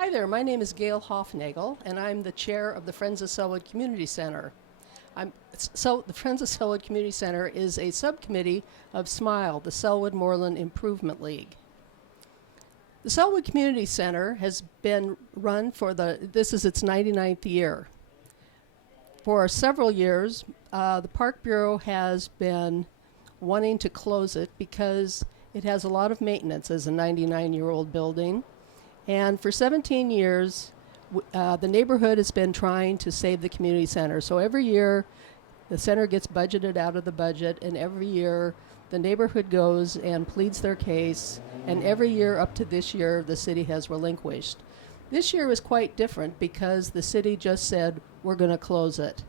Hi there, my name is Gail Hoffnagel, and I'm the chair of the Friends of Sellwood Community Center. The Friends of Sellwood Community Center is a subcommittee of SMILE, the Sellwood Moreland Improvement League. The Sellwood Community Center has been run this is its 99th year. For several years, the Park Bureau has been wanting to close it because it has a lot of maintenance as a 99-year-old building. And for 17 years, the neighborhood has been trying to save the community center. So every year, the center gets budgeted out of the budget, and every year, the neighborhood goes and pleads their case, and every year up to this year, the city has relinquished. This year was quite different because the city just said, we're going to close it.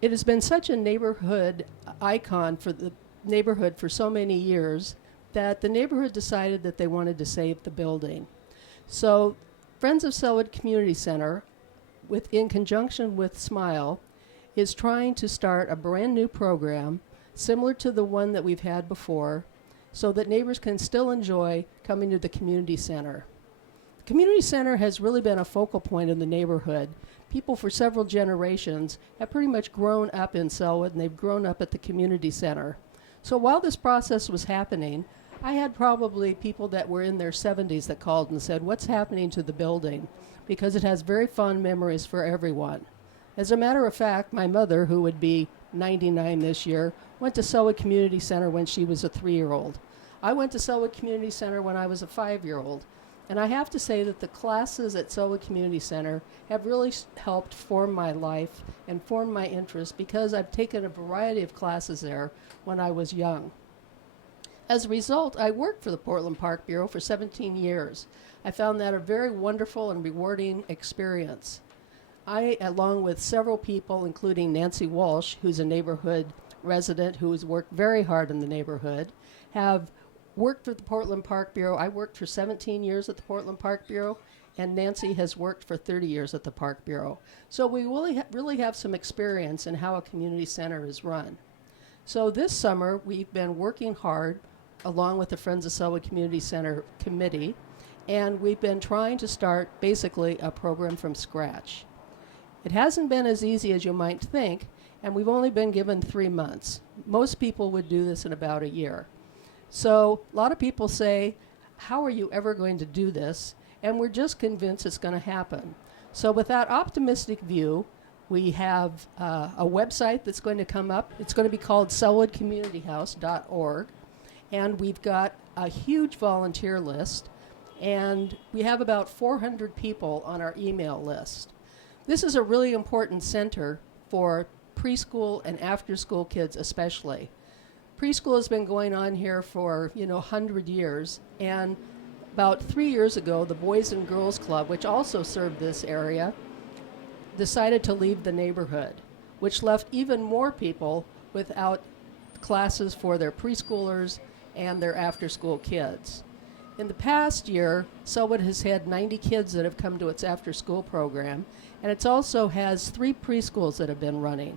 It has been such a neighborhood icon for the neighborhood for so many years that the neighborhood decided that they wanted to save the building. So Friends of Sellwood Community Center, in conjunction with SMILE, is trying to start a brand new program similar to the one that we've had before so that neighbors can still enjoy coming to the community center. The community center has really been a focal point in the neighborhood. People for several generations have pretty much grown up in Sellwood, and they've grown up at the community center. So while this process was happening, I had probably people that were in their 70s that called and said, what's happening to the building? Because it has very fond memories for everyone. As a matter of fact, my mother, who would be 99 this year, went to Sellwood Community Center when she was a 3-year-old. I went to Sellwood Community Center when I was a 5-year-old. And I have to say that the classes at Sellwood Community Center have really helped form my life and form my interest because I've taken a variety of classes there when I was young. As a result, I worked for the Portland Park Bureau for 17 years. I found that a very wonderful and rewarding experience. I, along with several people, including Nancy Walsh, who's a neighborhood resident who has worked very hard in the neighborhood, have worked for the Portland Park Bureau. I worked for 17 years at the Portland Park Bureau, and Nancy has worked for 30 years at the Park Bureau. So we really have some experience in how a community center is run. So this summer, we've been working hard along with the Friends of Sellwood Community Center committee, and we've been trying to start basically a program from scratch. It hasn't been as easy as you might think, and we've only been given 3 months. Most people would do this in about a year. So a lot of people say, how are you ever going to do this? And we're just convinced it's going to happen. So with that optimistic view, we have a website that's going to come up. It's going to be called sellwoodcommunityhouse.org. And we've got a huge volunteer list. And we have about 400 people on our email list. This is a really important center for preschool and after-school kids especially. Preschool has been going on here for, 100 years. And about 3 years ago, the Boys and Girls Club, which also served this area, decided to leave the neighborhood, which left even more people without classes for their preschoolers and their after-school kids. In the past year, Sellwood has had 90 kids that have come to its after-school program, and it also has 3 preschools that have been running.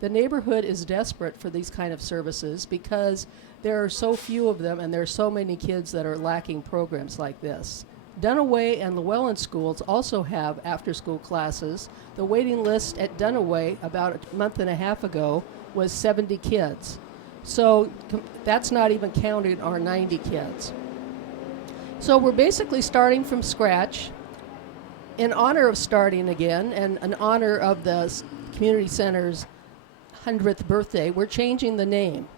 The neighborhood is desperate for these kind of services because there are so few of them and there are so many kids that are lacking programs like this. Dunaway and Llewellyn schools also have after-school classes. The waiting list at Dunaway about a month and a half ago was 70 kids. So that's not even counting our 90 kids. So we're basically starting from scratch. In honor of starting again and in honor of the community center's 100th birthday, we're changing the name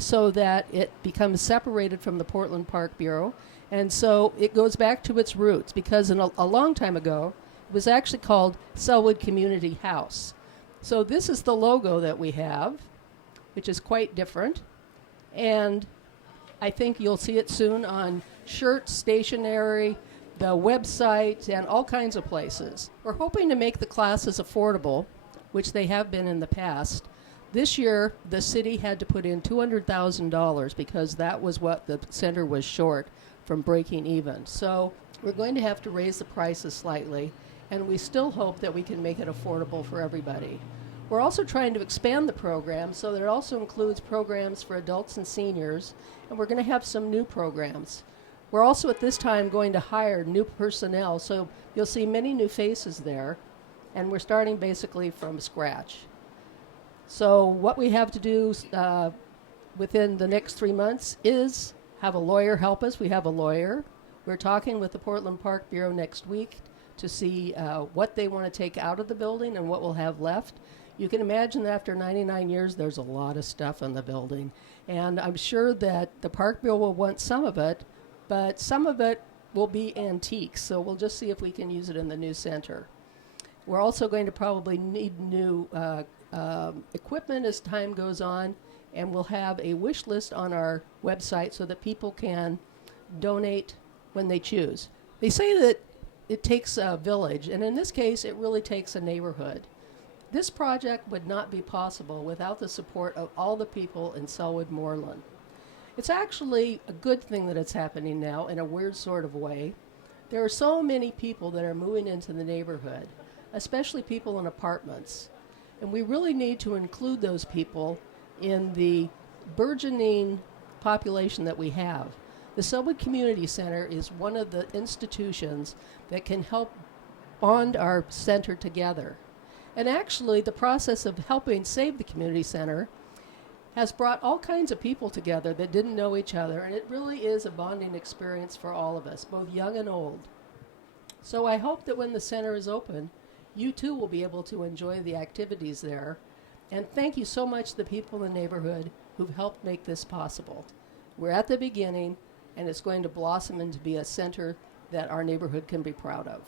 so that it becomes separated from the Portland Park Bureau. And so it goes back to its roots because a long time ago, it was actually called Sellwood Community House. So this is the logo that we have, which is quite different. And I think you'll see it soon on shirts, stationery, the website, and all kinds of places. We're hoping to make the classes affordable, which they have been in the past. This year, the city had to put in $200,000 because that was what the center was short from breaking even. So we're going to have to raise the prices slightly, and we still hope that we can make it affordable for everybody. We're also trying to expand the program so that it also includes programs for adults and seniors, and we're going to have some new programs. We're also at this time going to hire new personnel, so you'll see many new faces there, and we're starting basically from scratch. So what we have to do within the next 3 months is have a lawyer help us. We have a lawyer. We're talking with the Portland Park Bureau next week to see what they want to take out of the building and what we'll have left. You can imagine that after 99 years, there's a lot of stuff in the building. And I'm sure that the Park Bureau will want some of it, but some of it will be antiques. So we'll just see if we can use it in the new center. We're also going to probably need new equipment as time goes on, and we'll have a wish list on our website so that people can donate when they choose. They say that it takes a village, and in this case, it really takes a neighborhood. This project would not be possible without the support of all the people in Sellwood Moreland. It's actually a good thing that it's happening now in a weird sort of way. There are so many people that are moving into the neighborhood, especially people in apartments. And we really need to include those people in the burgeoning population that we have. The Sellwood Community Center is one of the institutions that can help bond our center together. And actually, the process of helping save the community center has brought all kinds of people together that didn't know each other, and it really is a bonding experience for all of us, both young and old. So I hope that when the center is open, you too will be able to enjoy the activities there. And thank you so much to the people in the neighborhood who've helped make this possible. We're at the beginning, and it's going to blossom into be a center that our neighborhood can be proud of.